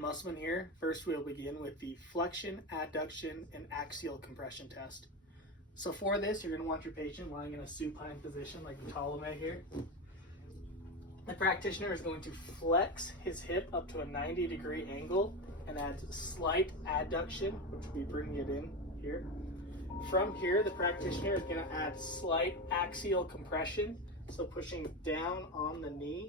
Musselman here. First, we'll begin with the flexion, adduction, and axial compression test. So for this, you're going to want your patient lying in a supine position like Ptolemy here. The practitioner is going to flex his hip up to a 90-degree angle and adds slight adduction, which will be bringing it in here. From here, the practitioner is going to add slight axial compression, so pushing down on the knee.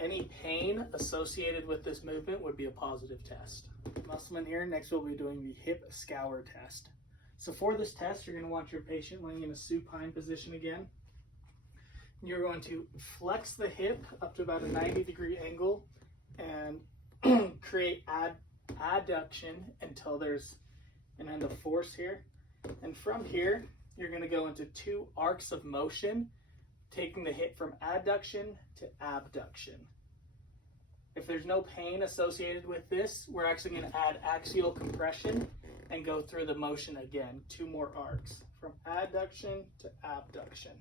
Any pain associated with this movement would be a positive test. Musselman here. Next, we'll be doing the hip scour test. So for this test, you're going to want your patient laying in a supine position again. You're going to flex the hip up to about a 90-degree angle and create adduction until there's an end of force here. And from here, you're going to go into two arcs of motion, taking the hip from adduction to abduction. If there's no pain associated with this, we're actually going to add axial compression and go through the motion again, two more arcs, from adduction to abduction.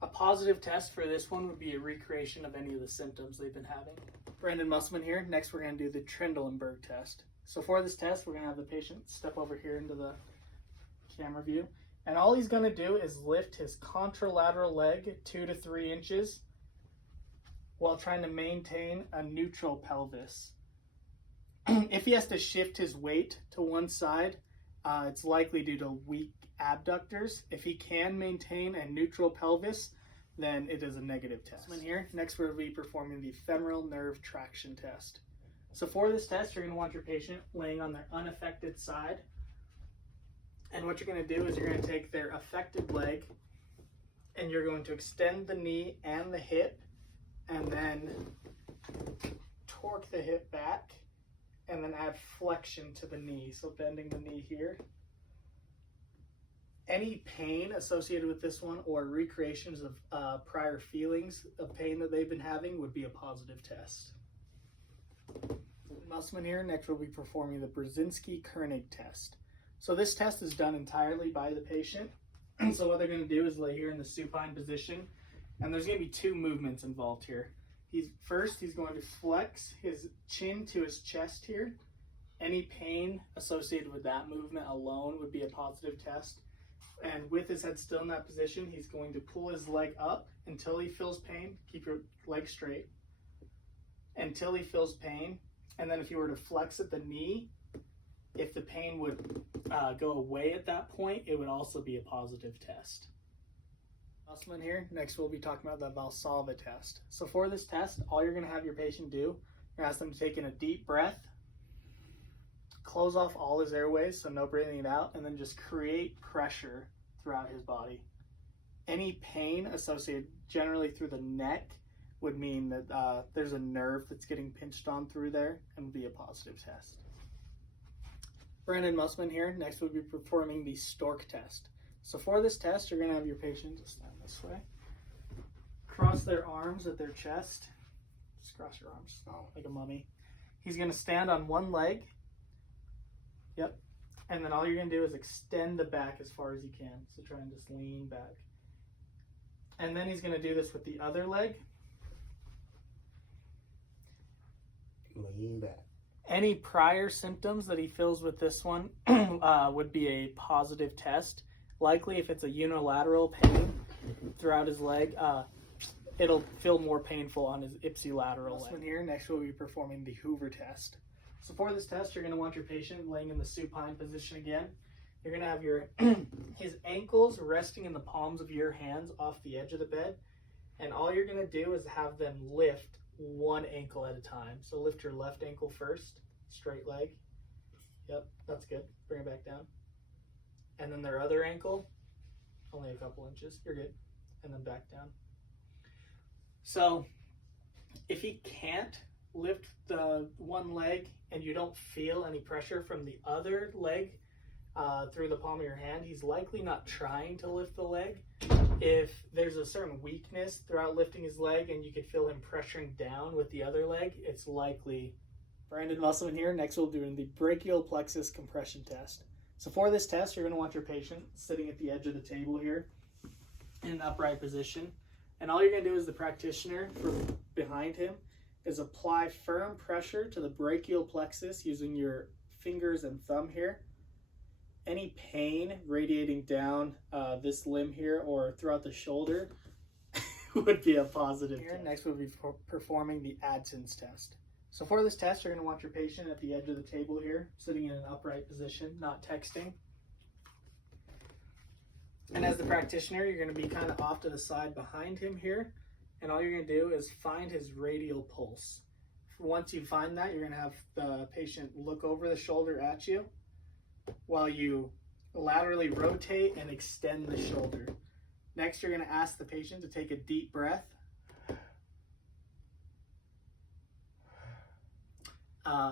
A positive test for this one would be a recreation of any of the symptoms they've been having. Brandon Musselman here. Next, we're going to do the Trendelenburg test. So for this test, we're going to have the patient step over here into the camera view. And all he's going to do is lift his contralateral leg 2 to 3 inches while trying to maintain a neutral pelvis. If he has to shift his weight to one side, it's likely due to weak abductors. If he can maintain a neutral pelvis, then it is a negative test. Here. Next, we'll be performing the femoral nerve traction test. So for this test, you're going to want your patient laying on their unaffected side. And what you're going to do is you're going to take their affected leg and you're going to extend the knee and the hip and then torque the hip back and then add flexion to the knee. So bending the knee here. Any pain associated with this one or recreations of prior feelings of pain that they've been having would be a positive test. Musselman here. Next, we'll be performing the Brzezinski-Koenig test. So this test is done entirely by the patient. So what they're going to do is lay here in the supine position, and there's going to be two movements involved here. He's going to flex his chin to his chest here. Any pain associated with that movement alone would be a positive test. And with his head still in that position, he's going to pull his leg up until he feels pain. Keep your leg straight until he feels pain. And then if you were to flex at the knee, if the pain would go away at that point, it would also be a positive test. Musselman here. Next, we'll be talking about the Valsalva test. So for this test, all you're going to have your patient do, you're going to ask them to take in a deep breath, close off all his airways, so no breathing it out, and then just create pressure throughout his body. Any pain associated generally through the neck would mean that there's a nerve that's getting pinched on through there and would be a positive test. Brandon Musselman here. Next, we'll be performing the Stork test. So for this test, you're going to have your patient just stand this way, cross their arms at their chest, just cross your arms like a mummy. He's going to stand on one leg. Yep. And then all you're going to do is extend the back as far as you can. So try and just lean back. And then he's going to do this with the other leg. Lean back. Any prior symptoms that he feels with this one would be a positive test. Likely if it's a unilateral pain throughout his leg, it'll feel more painful on his ipsilateral leg. Here, next we'll be performing the Hoover test. So for this test, you're going to want your patient laying in the supine position again. You're going to have your his ankles resting in the palms of your hands off the edge of the bed. And all you're going to do is have them lift one ankle at a time. So lift your left ankle first, straight leg. Yep, that's good. Bring it back down. And then their other ankle, only a couple inches. You're good. And then back down. So if he can't lift the one leg and you don't feel any pressure from the other leg through the palm of your hand, he's likely not trying to lift the leg. If there's a certain weakness throughout lifting his leg and you could feel him pressuring down with the other leg, it's likely. Brandon Musselman here. Next we'll be doing the brachial plexus compression test. So for this test, you're going to want your patient sitting at the edge of the table here in an upright position. And all you're going to do is the practitioner from behind him is apply firm pressure to the brachial plexus using your fingers and thumb here. Any pain radiating down this limb here or throughout the shoulder would be a positive test. Next, we'll be performing the Adson's test. So for this test, you're going to want your patient at the edge of the table here, sitting in an upright position, not texting. And as the practitioner, you're going to be kind of off to the side behind him here. And all you're going to do is find his radial pulse. Once you find that, you're going to have the patient look over the shoulder at you while you laterally rotate and extend the shoulder. Next, you're going to ask the patient to take a deep breath.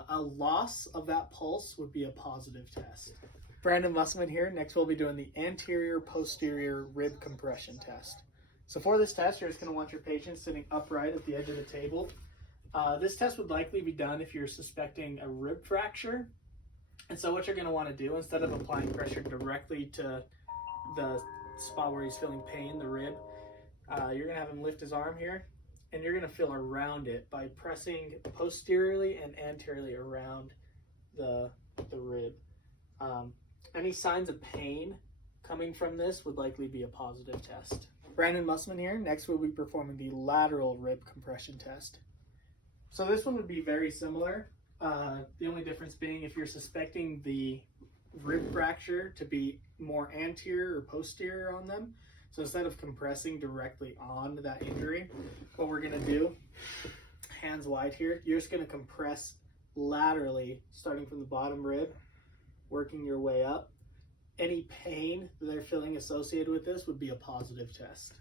A loss of that pulse would be a positive test. Brandon Musselman here. Next, we'll be doing the anterior posterior rib compression test. So for this test, you're just going to want your patient sitting upright at the edge of the table. This test would likely be done if you're suspecting a rib fracture. And so what you're going to want to do, instead of applying pressure directly to the spot where he's feeling pain, the rib, you're going to have him lift his arm here, and you're going to feel around it by pressing posteriorly and anteriorly around the rib. Any signs of pain coming from this would likely be a positive test. Brandon Musselman here. Next, we'll be performing the lateral rib compression test. So this one would be very similar. The only difference being if you're suspecting the rib fracture to be more anterior or posterior on them. So instead of compressing directly on that injury, what we're going to do, hands wide here, you're just going to compress laterally, starting from the bottom rib, working your way up. Any pain that they're feeling associated with this would be a positive test.